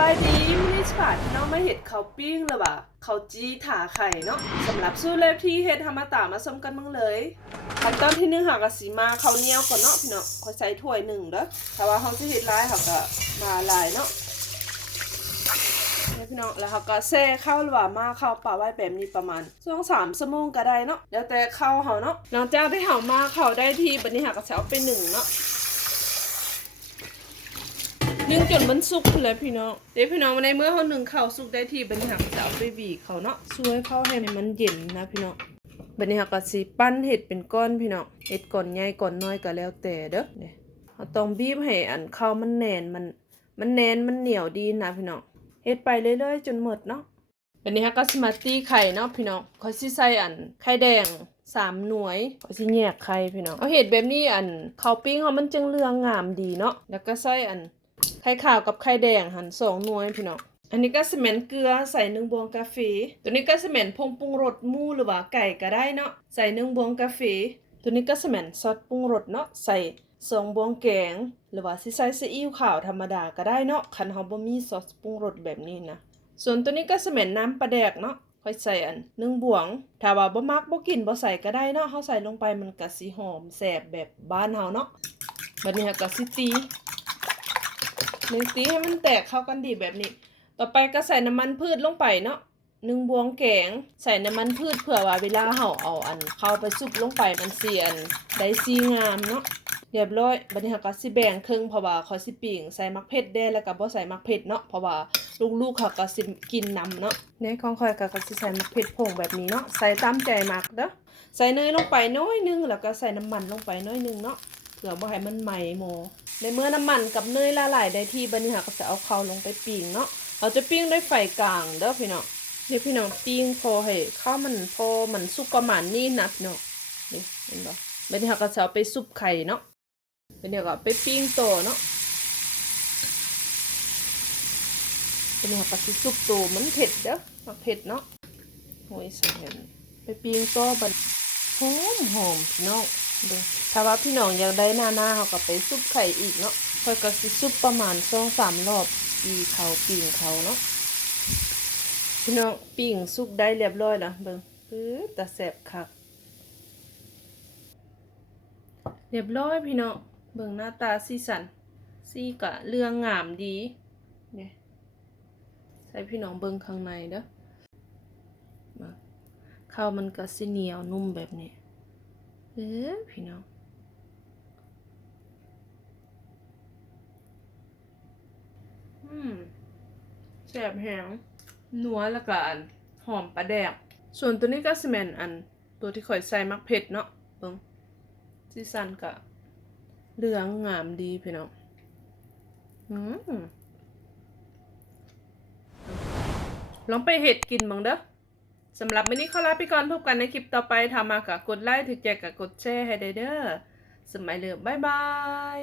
บายดีมินิสปาดน้องมาเห็ดเขาปิ้งแล้วว่ะข้าจี้ถาไข่เนาะสำหรับสู้เล็บที่เฮ็ดธรรมตามาสมกันมึงเลยขั้นตอนที่หนึ่งหากสีมาเขาเหนียวก่อนเนาะพี่เนาะค่อยใส่ถ้วยหนึ่งเด้อถ้าว่าเขาจะเฮ็ดลายเขาก็มาลายเนาะพี่น้องแล้วเขาก็แช่ข้าวหรือว่ามาข้าวปล่าไว้แบบนี้ประมาณช่วงสามชั่วโมงก็ได้เนาะแล้วแต่ข้าวเขาเนาะหลังจากที่เขามาเขาได้ที่บัดนี้หากะจะเอาไปหนึ่งเนาะ นึ่งจนมันสุกเลยพี่น้องเดี๋ยวพี่น้องในเมื่อเขาหนึ่งข้าวสุกได้ที่บันหักจะเอาไปบีบเขาเนาะช่วยเข้าให้มันเย็นนะพี่น้องบันนี้หักก็สิปั้นเห็ดเป็นก้อนพี่น้องเห็ดก้อนใหญ่ก้อนน้อยก็แล้วแต่เด้อเนี่ยเราต้องบีบให้อันข้าวมันแน่นมัน มันแน่นมันเหนียวดีนะพี่น้องเฮ็ดไปเรื่อยๆจนหมดเนาะบันนี้หักก็สมาตีไข่เนาะพี่น้องเขาสิใส่อันไข่แดงสามหน่วยเขาสิแยกไข่พี่น้องเอาเห็ดแบบนี้อันข้าวปิ้งเขามันจึงเรืองงามดีเนาะแล้วก็ใส่อัน ไข่ขาวกับไข่แดงหั่นสองหน่วยพี่น้องอันนี้ก็สแมนเกลือใส่หนึ่งบวงกาแฟตัวนี้ก็สแมนพงปรุงรสมูหรือว่าไก่ก็ได้เนาะใส่หนึ่งบวงกาแฟตัวนี้ก็สแมนซอสปรุงรสเนาะใส่สองบวงแกง หรือว่าสิใส่ซีอิ๊วขาวธรรมดาก็ได้เนาะคันเฮาบ่มีซอสปรุงรสแบบนี้นะส่วนตัวนี้ก็สแมนน้ำปลาแดกเนาะค่อยใส่อันหนึ่งบวง ถ้าว่าบ่มักบ่กินบ่ใส่ก็ได้เนาะเฮาใส่ลงไปมันก็สิหอมแซ่บแบบบ้านเฮาเนาะบัดนี้เราก็สิตี หนึ่งตีให้มันแตกเข้ากันดีแบบนี้ ต่อไปก็ใส่น้ำมันพืชลงไปเนาะหนึ่งบวงแกงใส่น้ำมันพืชเผื่อว่าเวลาเห่าเอาอัน เข้าไปซุปลงไปมันเสียนได้ซีงามเนาะเรียบร้อยบัดนี้เราก็สิแบ่งครึ่งเพราะว่าเขาสิปิ่งใส่มักเผ็ดได้แล้วก็บ่ใส่มักเผ็ดเนาะเพราะว่าลูกๆเขาก็สิกินนำเนาะในของข่อยก็ก็สิใส่มักเผ็ดผงแบบนี้เนาะใส่ตามใจมักเด้อใส่เนยลงไปน้อยหนึงแล้วก็ใส่น้ำมันลงไปน้อยหนึงเนาะเพื่อบ่ให้มันไหม้โม ในเมื่อน้ำมันกับเนยละลายได้ที่บัดนี้ค่ะก็จะเอาเขาลงไปปิ้งเนาะเราจะปิ้งด้วยไฟกลางเด้อพี่น้องนี่พี่น้องปิ้งพอให้ข้าวมันพอมันสุกประมาณนี้นะพี่น้องนี่เห็นบ่บัดนี้ค่ะก็จะเอาไปซุปไข่เนาะบัดนี้ก็ไปปิ้งต่อเนาะบัดนี้ค่ะก็สิซุปตัวมันเผ็ดเด้อมันเผ็ดเนาะโอ้ยส่อันไปปิ้งต่อบัดหอมหอมพี่น้อง ดูถ้าว่าพี่น้องอยากได้หน้าหน้าเขาก็ไปซุปไข่อีกเนาะค่อยก็สิซุปประมาณสองสามรอบปีเขาปิ่งเขาเนาะพี่น้องปิ่งซุปได้เรียบร้อยแล้วเบิ่งปื๊ดแต่แสบคักเรียบร้อยพี่น้องเบิ่งหน้าตาสีสันสีกะเรื่องงามดีเนี่ยใส่พี่น้องเบิ่งข้างในเด้อมาข้าวมันก็สิเหนียวนุ่มแบบนี้ เออพี่น้องอืมแซ่บแหงนัวล้วก็อัน หอมปลาแดก ส่วนตัวนี้ก็สแมนอัน ตัวที่ข่อยใส่มักเผ็ดเนาะเบิ่งซีซันกะ เหลืองงามดีพี่น้องอืมลองไปเห็ดกินบ้างเด้อ สำหรับวันนี้ขอลาไปก่อนพบกันในคลิปต่อไปทำมากะกดไลค์ถึงแจกกะกดแชร์ให้เด้อสมัยเหลือบบ๊ายบาย